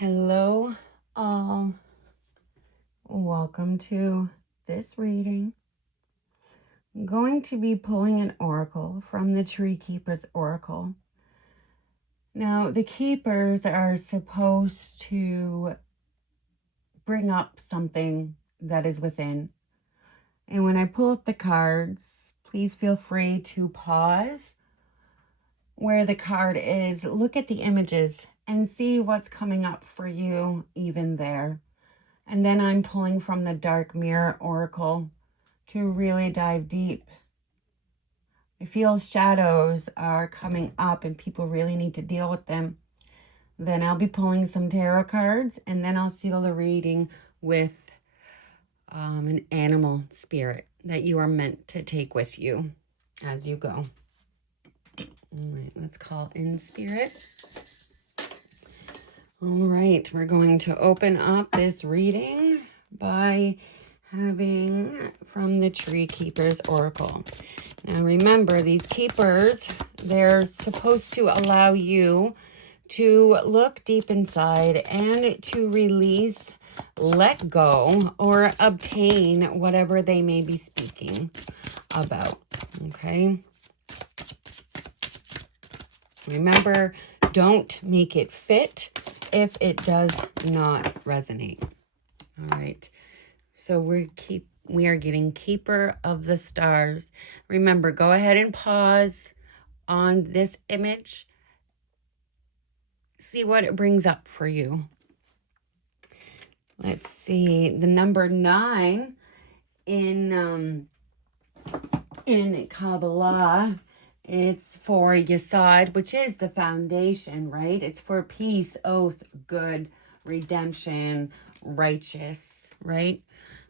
Hello, all. Welcome to this reading. I'm going to be pulling an oracle from the Tree Keeper's Oracle. Now, the keepers are supposed to bring up something that is within. And when I pull up the cards, please feel free to pause where the card is, look at the images, and see what's coming up for you even there. And then I'm pulling from the Dark Mirror Oracle to really dive deep. I feel shadows are coming up and people really need to deal with them. Then I'll be pulling some tarot cards, and then I'll seal the reading with an animal spirit that you are meant to take with you as you go. All right, let's call in spirit. All right, we're going to open up this reading by having from the Tree Keeper's Oracle. Now remember, these keepers, they're supposed to allow you to look deep inside and to release, let go, or obtain whatever they may be speaking about, okay? Remember, don't make it fit if it does not resonate. All right. So we are getting Keeper of the Stars. Remember, go ahead and pause on this image. See what it brings up for you. Let's see. The number 9 in Kabbalah, it's for Yesod, which is the foundation, right? It's for peace, oath, good, redemption, righteous, right?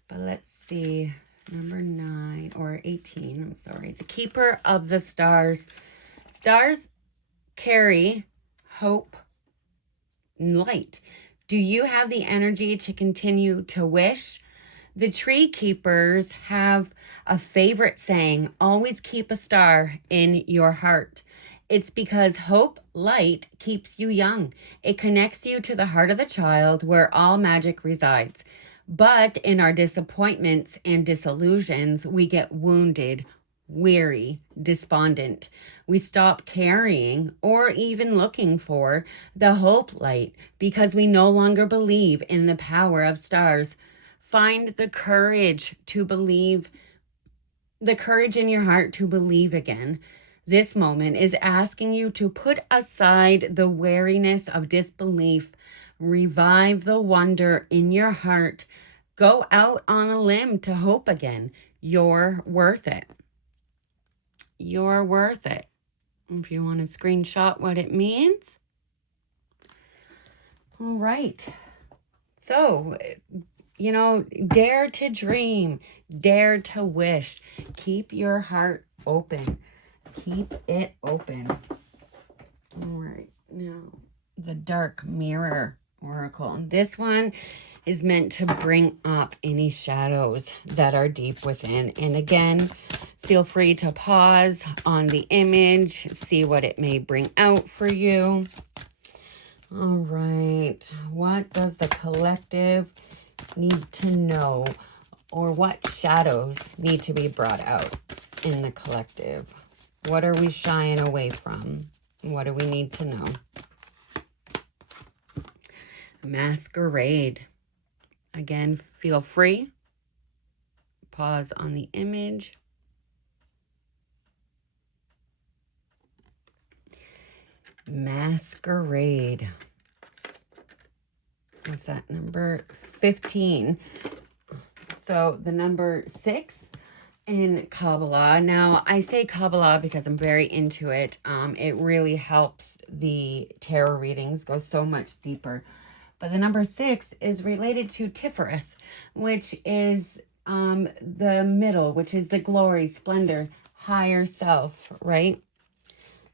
But let's see, number 9 or 18, I'm sorry. The Keeper of the Stars. Stars carry hope and light. Do you have the energy to continue to wish? The Tree Keepers have a favorite saying, always keep a star in your heart. It's because hope, light, keeps you young. It connects you to the heart of the child where all magic resides. But in our disappointments and disillusions, we get wounded, weary, despondent. We stop carrying or even looking for the hope light because we no longer believe in the power of stars. Find the courage to believe, the courage in your heart to believe again. This moment is asking you to put aside the wariness of disbelief, revive the wonder in your heart, go out on a limb to hope again. You're worth it. You're worth it. If you want to screenshot what it means. All right. So, dare to dream, dare to wish. Keep your heart open. Keep it open. All right, now the Dark Mirror Oracle. This one is meant to bring up any shadows that are deep within. And again, feel free to pause on the image, see what it may bring out for you. All right, what does the collective need to know, or what shadows need to be brought out in the collective? What are we shying away from? What do we need to know? Masquerade. Again, feel free. Pause on the image. Masquerade. What's that? Number 15. So the number 6 in Kabbalah. Now, I say Kabbalah because I'm very into it. It really helps the tarot readings go so much deeper. But the number 6 is related to Tifereth, which is the middle, which is the glory, splendor, higher self, right?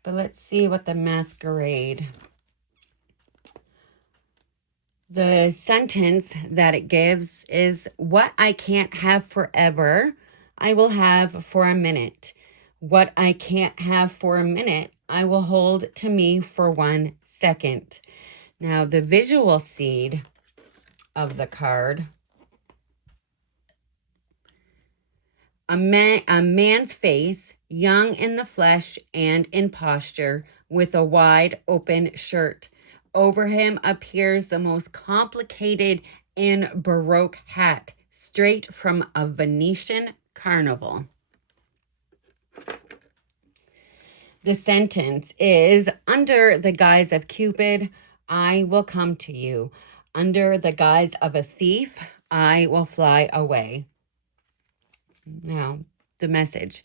But let's see what the masquerade. The sentence that it gives is, what I can't have forever, I will have for a minute. What I can't have for a minute, I will hold to me for 1 second. Now, the visual seed of the card. A man's face, young in the flesh and in posture, with a wide open shirt. Over him appears the most complicated and Baroque hat, straight from a Venetian carnival. The sentence is, under the guise of Cupid, I will come to you. Under the guise of a thief, I will fly away. Now, the message.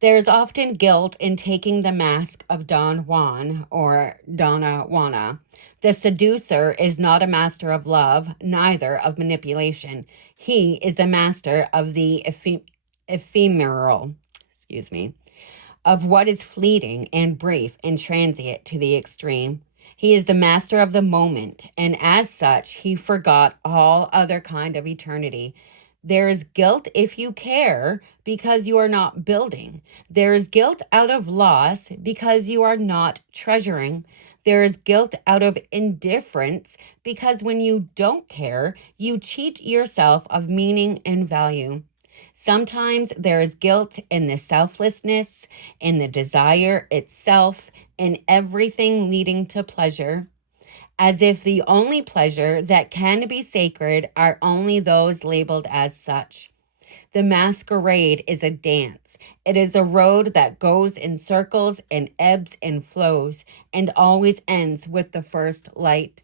There's often guilt in taking the mask of Don Juan or Donna Juana. The seducer is not a master of love, neither of manipulation. He is the master of the ephemeral, of what is fleeting and brief and transient to the extreme. He is the master of the moment, and as such, he forgot all other kind of eternity. There is guilt if you care because you are not building. There is guilt out of loss because you are not treasuring. There is guilt out of indifference because when you don't care, you cheat yourself of meaning and value. Sometimes there is guilt in the selflessness, in the desire itself, in everything leading to pleasure, as if the only pleasure that can be sacred are only those labeled as such. The masquerade is a dance. It is a road that goes in circles and ebbs and flows and always ends with the first light.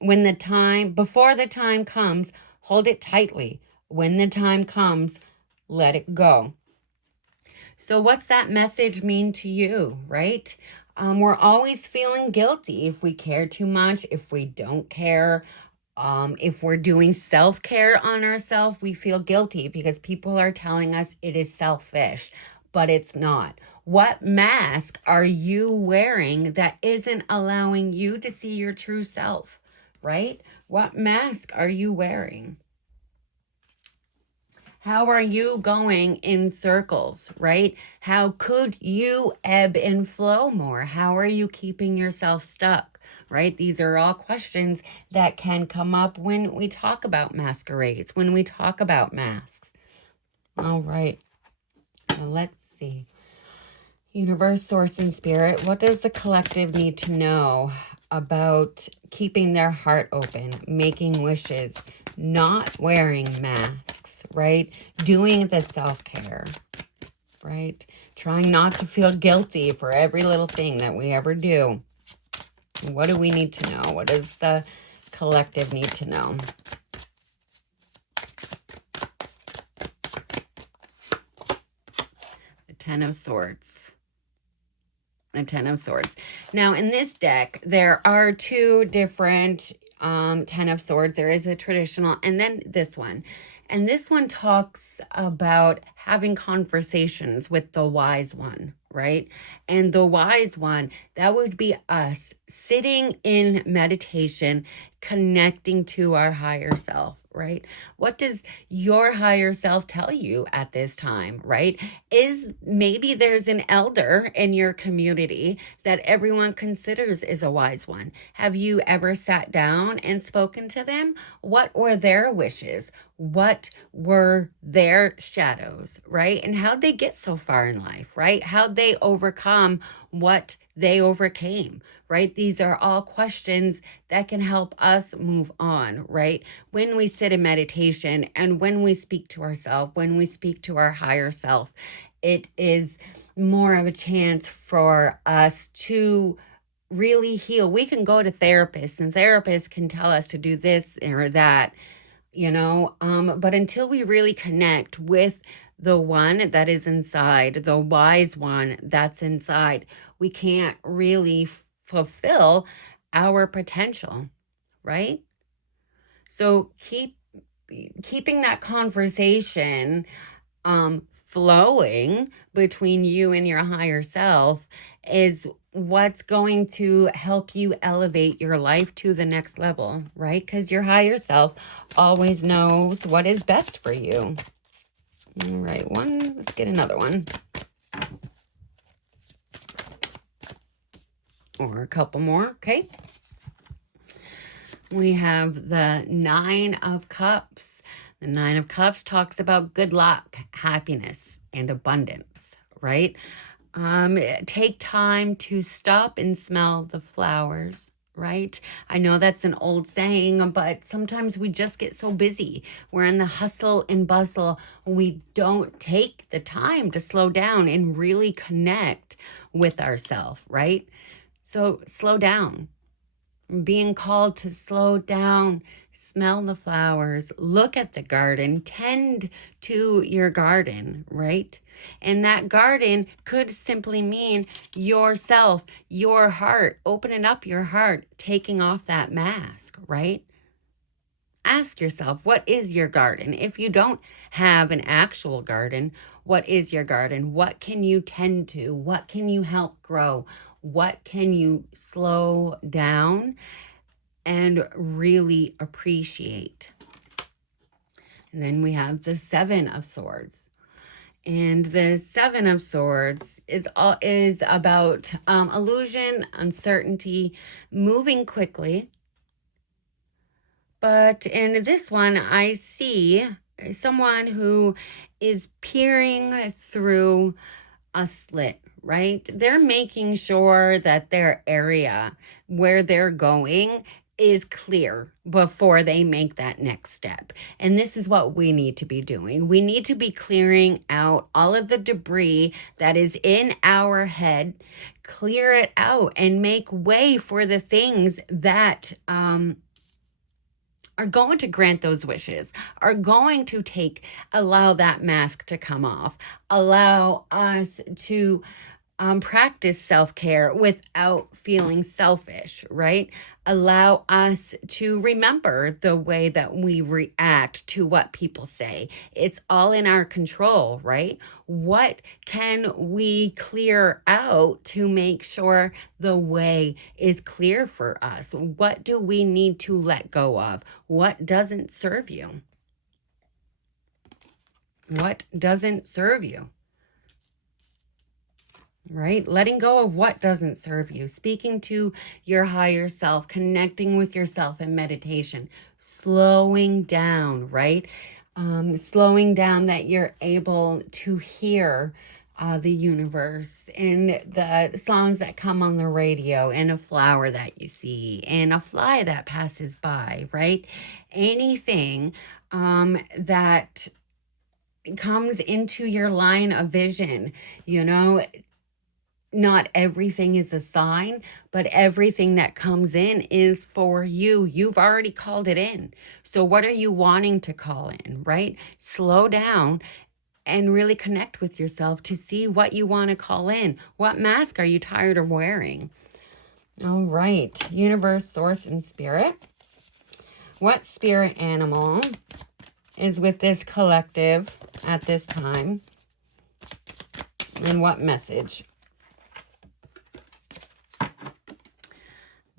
Before the time comes, hold it tightly. When the time comes, let it go. So what's that message mean to you, right? We're always feeling guilty if we care too much, if we don't care. If we're doing self-care on ourselves, we feel guilty because people are telling us it is selfish, but it's not. What mask are you wearing that isn't allowing you to see your true self, right? What mask are you wearing? How are you going in circles, right? How could you ebb and flow more? How are you keeping yourself stuck, right? These are all questions that can come up when we talk about masquerades, when we talk about masks. All right. Now let's see. Universe, source, and spirit, what does the collective need to know about keeping their heart open, making wishes, not wearing masks, right? Doing the self-care, right? Trying not to feel guilty for every little thing that we ever do. What do we need to know? What does the collective need to know? The Ten of Swords. The Ten of Swords. Now, in this deck, there are two different Ten of Swords. There is a traditional, and then this one. And this one talks about having conversations with the wise one, right? And the wise one, that would be us sitting in meditation, connecting to our higher self, right? What does your higher self tell you at this time, right? Maybe there's an elder in your community that everyone considers is a wise one. Have you ever sat down and spoken to them? What were their wishes? What were their shadows, right? And how'd they get so far in life, right? How'd they overcome what they overcame, right? These are all questions that can help us move on, right? When we sit in meditation and when we speak to ourselves, when we speak to our higher self, it is more of a chance for us to really heal. We can go to therapists and therapists can tell us to do this or that, but until we really connect with the one that is inside, the wise one that's inside, we can't really fulfill our potential, right? So keeping that conversation flowing between you and your higher self is what's going to help you elevate your life to the next level, right? Because your higher self always knows what is best for you. All right, let's get another one. Or a couple more, okay? we have the Nine of Cups. The Nine of Cups talks about good luck, happiness, and abundance, right? Take time to stop and smell the flowers, right? I know that's an old saying, but sometimes we just get so busy. We're in the hustle and bustle. We don't take the time to slow down and really connect with ourselves, right? So slow down. Being called to slow down, smell the flowers, look at the garden, tend to your garden, right? And that garden could simply mean yourself, your heart, opening up your heart, taking off that mask, right? Ask yourself, what is your garden? If you don't have an actual garden, what is your garden? What can you tend to? What can you help grow? What can you slow down and really appreciate? And then we have the Seven of Swords. And the Seven of Swords is about illusion, uncertainty, moving quickly. But in this one, I see someone who is peering through a slit, right? They're making sure that their area where they're going is clear before they make that next step. And this is what we need to be doing. We need to be clearing out all of the debris that is in our head, clear it out and make way for the things that are going to grant those wishes, are going to allow that mask to come off, allow us to practice self-care without feeling selfish, right? Allow us to remember the way that we react to what people say. It's all in our control, right? What can we clear out to make sure the way is clear for us? What do we need to let go of? What doesn't serve you? What doesn't serve you? Right? Letting go of what doesn't serve you, speaking to your higher self, connecting with yourself in meditation, slowing down, right? Slowing down that you're able to hear the universe and the songs that come on the radio and a flower that you see and a fly that passes by, right? Anything that comes into your line of vision, you know, not everything is a sign, but everything that comes in is for you. You've already called it in. So what are you wanting to call in, right? Slow down and really connect with yourself to see what you want to call in. What mask are you tired of wearing? All right, universe, source, and spirit. What spirit animal is with this collective at this time? And what message?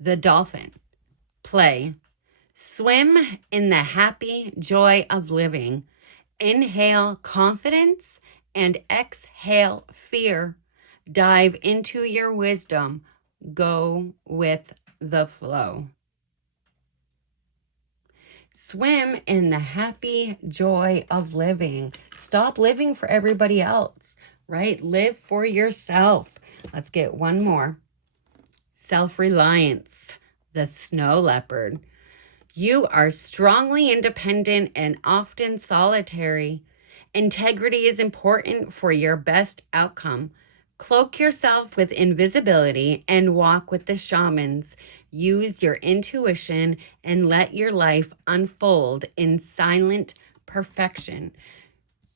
The dolphin. Play. Swim in the happy joy of living. Inhale confidence and exhale fear. Dive into your wisdom. Go with the flow. Swim in the happy joy of living. Stop living for everybody else, right? Live for yourself. Let's get one more. Self-reliance, the snow leopard. You are strongly independent and often solitary. Integrity is important for your best outcome. Cloak yourself with invisibility and walk with the shamans. Use your intuition and let your life unfold in silent perfection.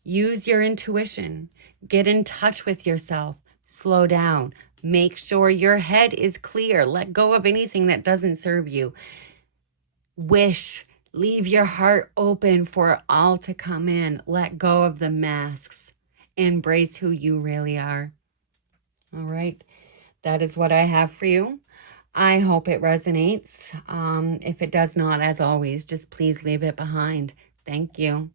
Use your intuition. Get in touch with yourself. Slow down. Make sure your head is clear. Let go of anything that doesn't serve you. Wish. Leave your heart open for all to come in. Let go of the masks. Embrace who you really are. All right. That is what I have for you. I hope it resonates. If it does not, as always, just please leave it behind. Thank you.